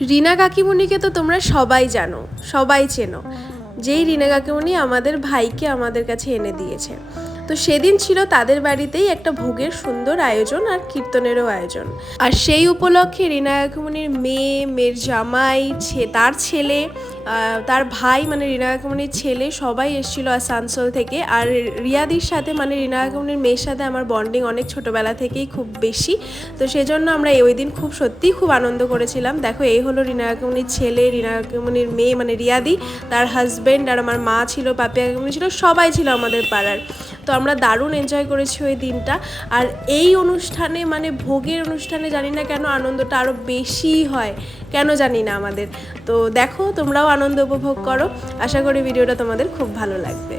রিনা কাকিমণিকে তো তোমরা সবাই জানো, সবাই চেনো, যেই রিনা কাকিমণি আমাদের ভাইকে আমাদের কাছে এনে দিয়েছে। তো সেদিন ছিল তাদের বাড়িতেই একটা ভোগের সুন্দর আয়োজন আর কীর্তনেরও আয়োজন। আর সেই উপলক্ষে রিনা কাকিমণির মেয়ের জামাই, তার ছেলে, তার ভাই মানে রিনা কাকিমণির ছেলে সবাই এসেছিলো আসানসোল থেকে। আর রিয়াদির সাথে মানে রিনা কাকিমণির মেয়ের সাথে আমার বন্ডিং অনেক ছোটোবেলা থেকেই খুব বেশি। তো সেজন্য আমরা ওই দিন সত্যিই খুব আনন্দ করেছিলাম। দেখো এই হলো রিনা কাকিমণির ছেলে, রিনা কাকিমণির মেয়ে মানে রিয়াদি, তার হাজব্যান্ড, আর আমার মা ছিল, পাপিয়া কাকিমণি ছিল, সবাই ছিল আমাদের পাড়ার। তো আমরা দারুণ এনজয় করেছি ওই দিনটা। আর এই অনুষ্ঠানে মানে ভোগের অনুষ্ঠানে জানি না কেন আনন্দটা আরও বেশি হয়, কেন জানি না আমাদের। তো দেখো তোমরাও আনন্দ উপভোগ করো, আশা করি ভিডিওটা তোমাদের খুব ভালো লাগবে।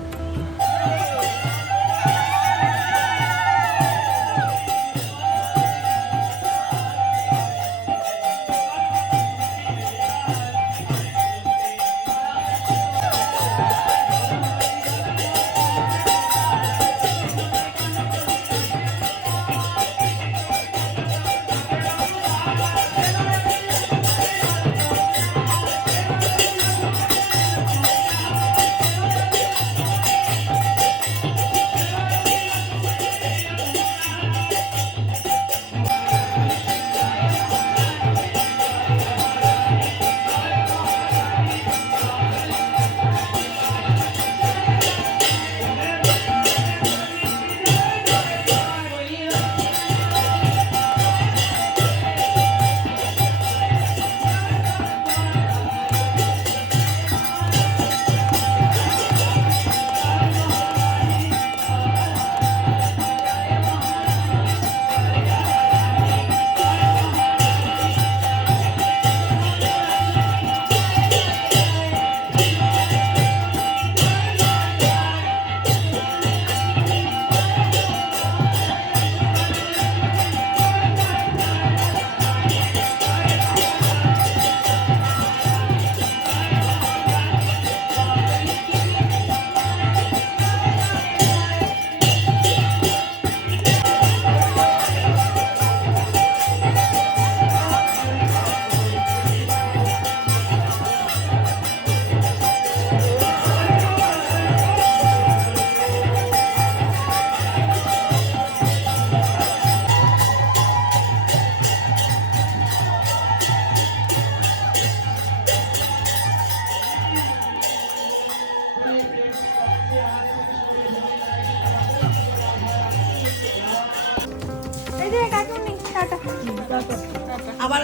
আবার